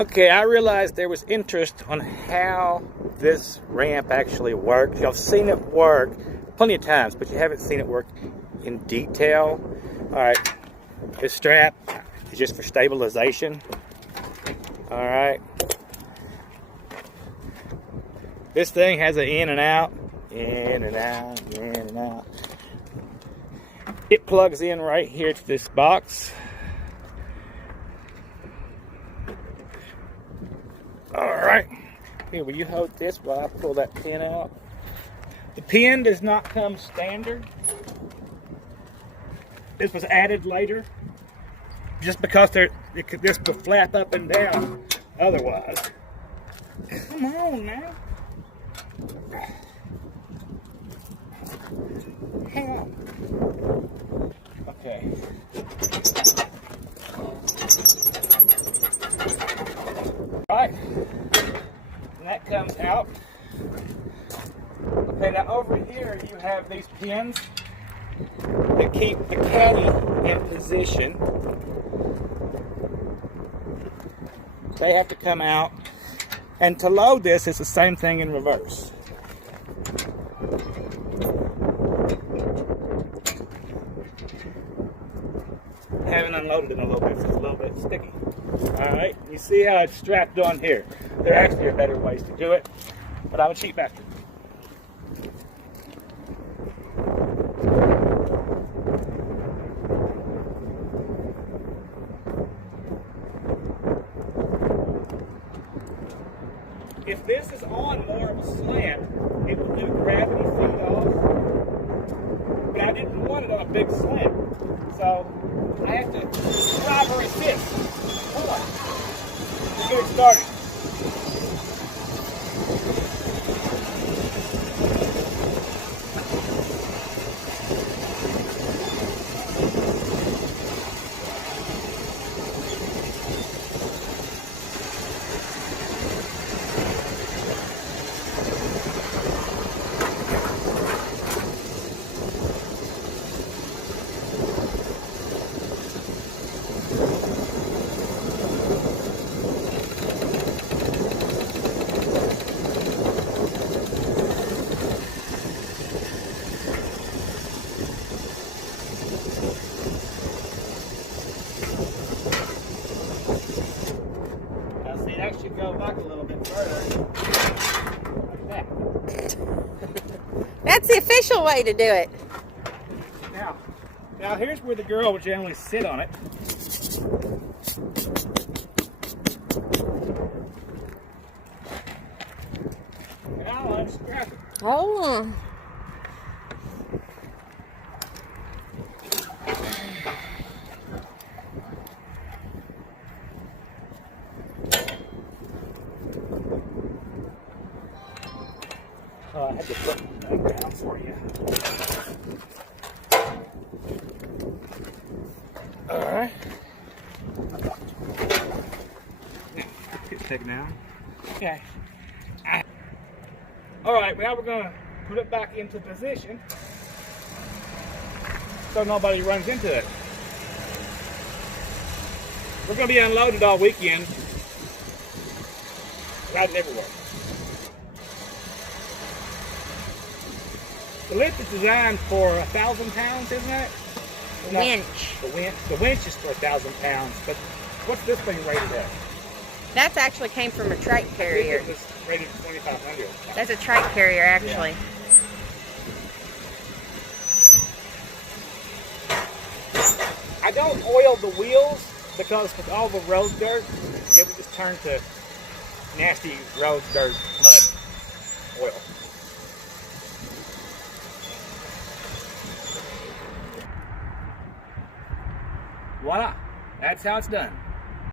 Okay, I realized there was interest on how this ramp actually works. Y'all seen it work plenty of times, but you haven't seen it work in detail. Alright, this strap is just for stabilization. Alright. This thing has an in and out, in and out, in and out. It plugs in right here to this box. Alright, here, will you hold this while I pull that pin out? The pin does not come standard. This was added later, just because this could flap up and down otherwise. Come on now. Hang on. Okay. Right, and that comes out. Okay, now over here you have these pins that keep the caddy in position. They have to come out, and to load this, it's the same thing in reverse. Haven't unloaded it in a little bit, so it's a little bit sticky. Alright, you see how it's strapped on here. There actually are better ways to do it, but I'm a cheap bastard. If this is on more of a slant, it will do gravity feed off, but I didn't want it on a big slant, so I have to driver assist. Hold on. Let's get it started. That should go back a little bit further. Like that. That's the official way to do it. Now here's where the girl would generally sit on it. And I'll unstrap it. Oh. I had to put it down for you. Alright. Get taken down. Okay. Alright, now we're going to put it back into position so nobody runs into it. We're going to be unloaded all weekend. Riding everywhere. The lift is designed for 1,000 pounds, isn't it? The winch. The winch is for 1,000 pounds, but what's this thing rated at? That actually came from a trike carrier. It was rated 2,500. That's a trike carrier, actually. Yeah. I don't oil the wheels because with all the road dirt, it would just turn to nasty road dirt mud oil. Voila, that's how it's done.